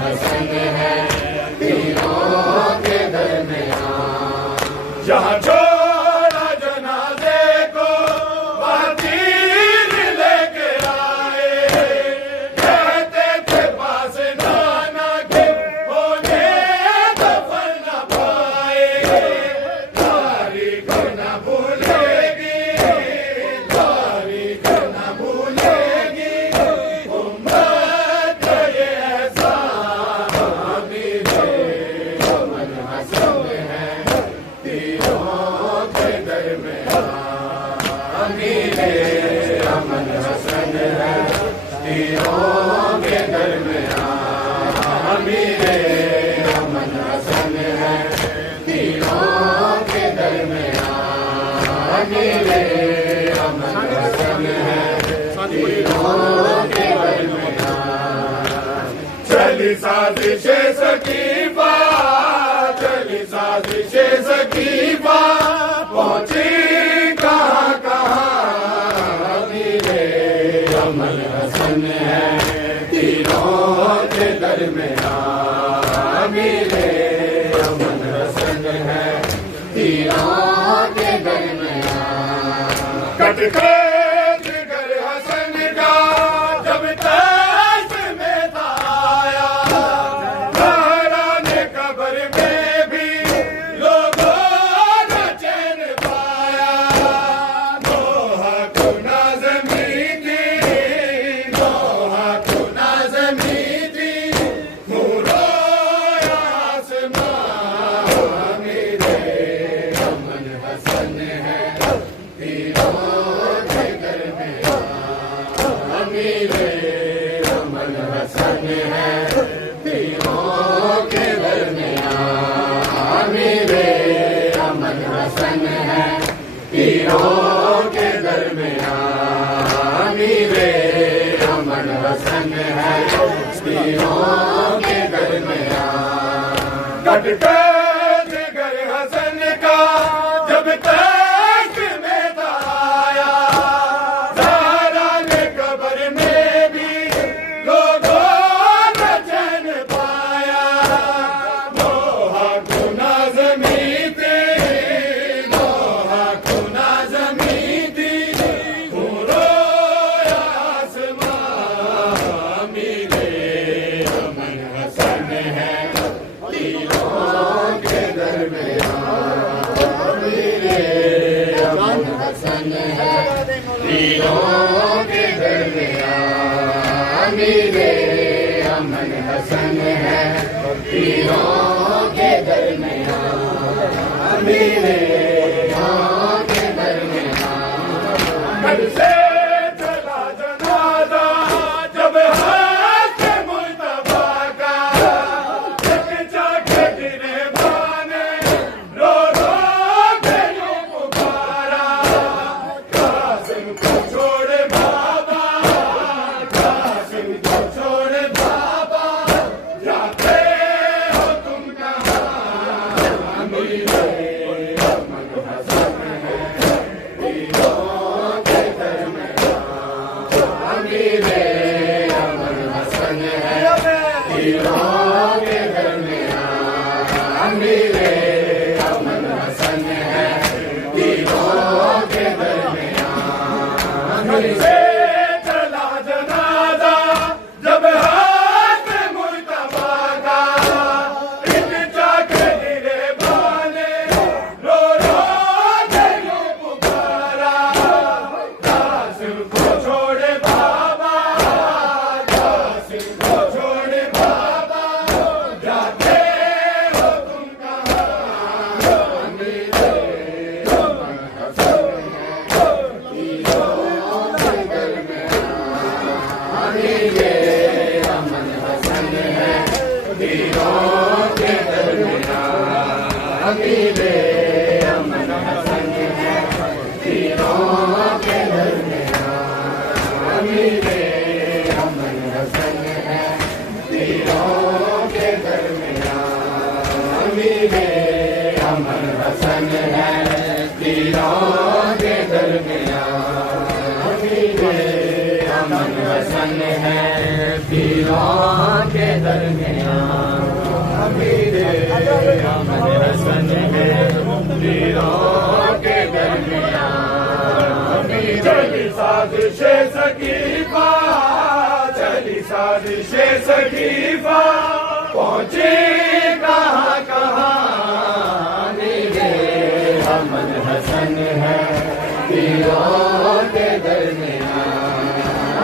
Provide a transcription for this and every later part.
हसन है पीरों के दरमियान। जहाँ छोड़ा जनाजे को वहाँ तीर लेके आए, कहते थे पास नाना के होने दफन न पाए। तारीख न भूलेगी, तारीख न भूलेगी उम्मत ये एहसान। अमीरे अमन हसन है तीरों के दरमियान। अमीरे अमन हसन है तीरों के दरमियान। अमीरे अमन हसन है तीरों के दरमियान। अमीरे अमन हसन है तीरों के दरमियान। चली साजिशे सकीफा, चली साजिशे सकीफा, पहुंची कहाँ कहाँ। अमीरे अमन हसन है तीरों के दरमियान। अमीरे अमन हसन है तीरों के दरमियान। कट के जिगर हसन का जब तैश में था आया, घराने कब्र में भी लोगों ने चैन पाया। दोहा खुना ज़मीं थी, दोहा खुना ज़मीं थी, नूरो आसमां। अमीरे अमन हसन है तीरों के दरमियान। अमीरे अमन हसन है तीरों के दरमियान। अमीरे अमन हसन है तीरों के दरमियान। अमीरे अमन हसन है तीरों के दरमियान। कट के जिगर हसन का जब तक में था आया, ज़हरा ने कब्र में भी लोगों ने चैन पाया। दोहा खुना ज़मीं थी, दोहा खुना ज़मीं थी, नूरो आसमां। अमीरे अमन हसन है तीरों के दरमियान। अमीरे अमन हसन है तीरों के दरमियान। अमीरे अमन हसन है तीरों के दरमियान। अमीरे तीरों के दरमियान। घर से चला जनाजा जब हाथ मुस्तफा का, चकचक गिरे भाने रो रो के यूं पुकारा। कासिम को छोड़े बाबा, कासिम को छोड़े बाबा, जाते हो तुम कहाँ। अमीरे अमन हसन है तीरों के दरमियान। अमीरे अमन हसन है तीरों के दरमियान। अमीरे अमन हसन है तीरों के दरमियान। घर से चला जनाजा जब हाथ मुस्तफा का, इत्जा के गिरे भाने रो रो के यूं पुकारा। कासिम को छोड़े बाबा, कासिम को छोड़े बाबा, जाते हो तुम कहाँ। अमीरे अमन हसन है तीरों के दरमियान। अमीरे अमन हसन है तीरों के दरमियान। अमीरे अमन हसन है तीरों के दरमियान। अमीरे अमन हसन है तीरों के दरमियान। अमीरे अमन हसन है तीरों के दरमियान। अमीरे अमन हसन है तीरों के दरमियान अमीरे अमन हसन है पीरों के दरमियान। चली साजिशे सकीफा, चली साजिशे सकीफा, पहुंची कहाँ कहाँ अमीरे अमन हसन है पीरों के दरमियान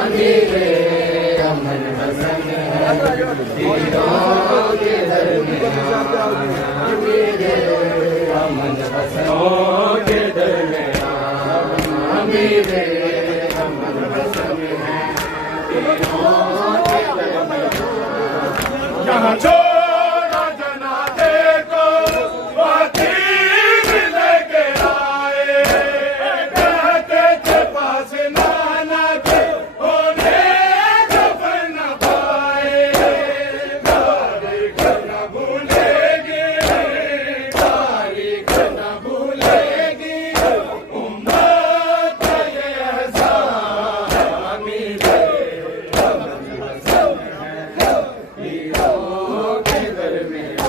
अमीरे अमन हसन है पीरों के दरमियान अमीरे अमन हसनों के दरमियान अमीरे अमन हसन है पीरों के दरमियान। जहाँ छोड़ा जनाजे को वकील लेके आए, कहते थे पास नाना के होने दफन न पाए। तारीख न भूलेगी, तारीख न भूलेगी उम्मत का ये एहसान अमीरे अमन हसन है पीरों के दरमियान।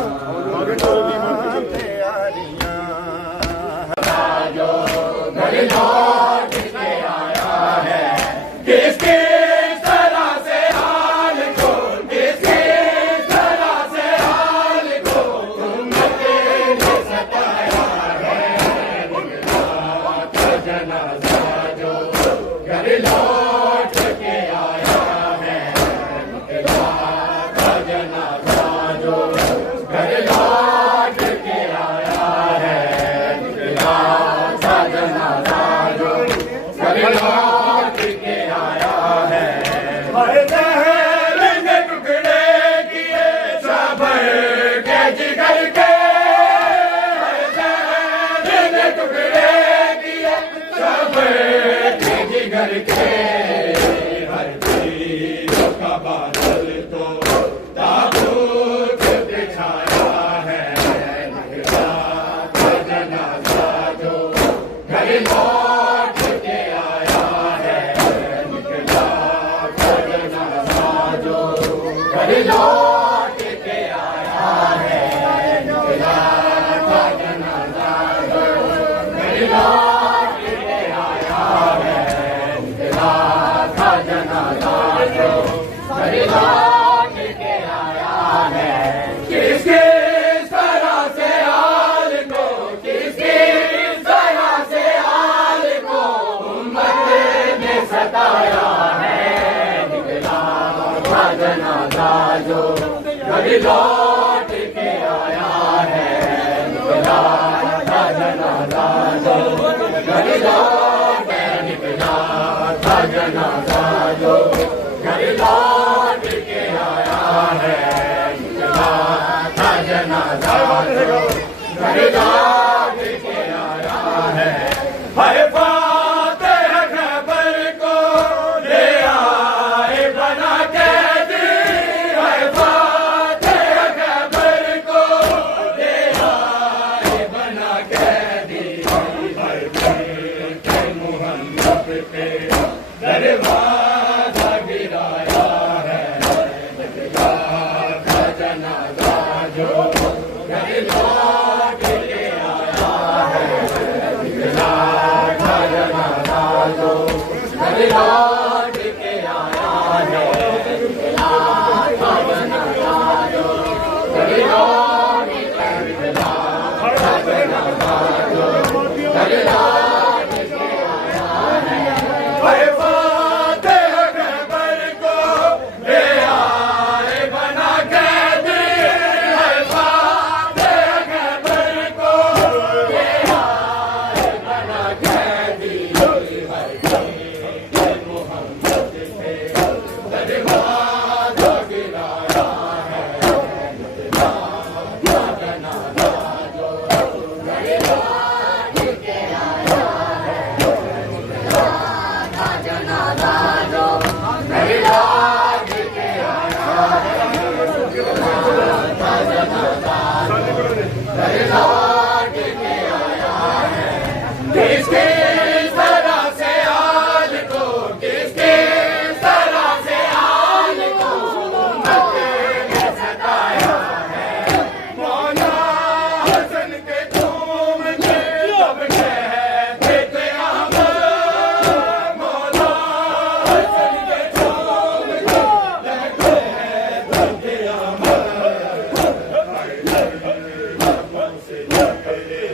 जो घर लौट के आया है, किस किस तरह से हाल को, किस किस तरह से हाल को उम्मत ने सताया है। का जनाजा जो घर लौट के आया है, का जनाजा जो घर लौट के आया है, का जनाजा जो घर लौट के आया है। हर दहर ने टुकड़े किए सबर के जिगर के, हर दहर ने टुकड़े किए सबर के जिगर के। हर चीज़ का बादल तो ताबूत बिछाया है, निकला का जनाजा जो घर लौट के आया है, निकला का जनाजा जो घर लौट के आया है, निकला का जनाजा जो घर लौट के आया है, निकला का जनाजा जो घर लौट के आया है। किस किस तरह से हाल को, किस किस तरह से हाल को उम्मत ने सताया है। निकला का जनाजा जो घर लौट के आया है, निकला का जनाजा जो घर लौट निकला का जनाजा जो घर लौट के आया है, निकला का जनाजा जो घर लौट के आया है। हाय फातिह खबर को ले आए बना कैदी, हाय फातिह खबर को ले आए बना कैदी। हाय के मोहम्मद पे दरवाजा गिराया है, निकला का जनाजा जो घर लौट के आया है, निकला का जनाजा जो घर लौट के आया है, निकला का जनाजा जो घर लौट के, निकला का जनाजा जो घर लौट के आया है। हाय फातिह खबर को ले आए बना कैदी, तेरे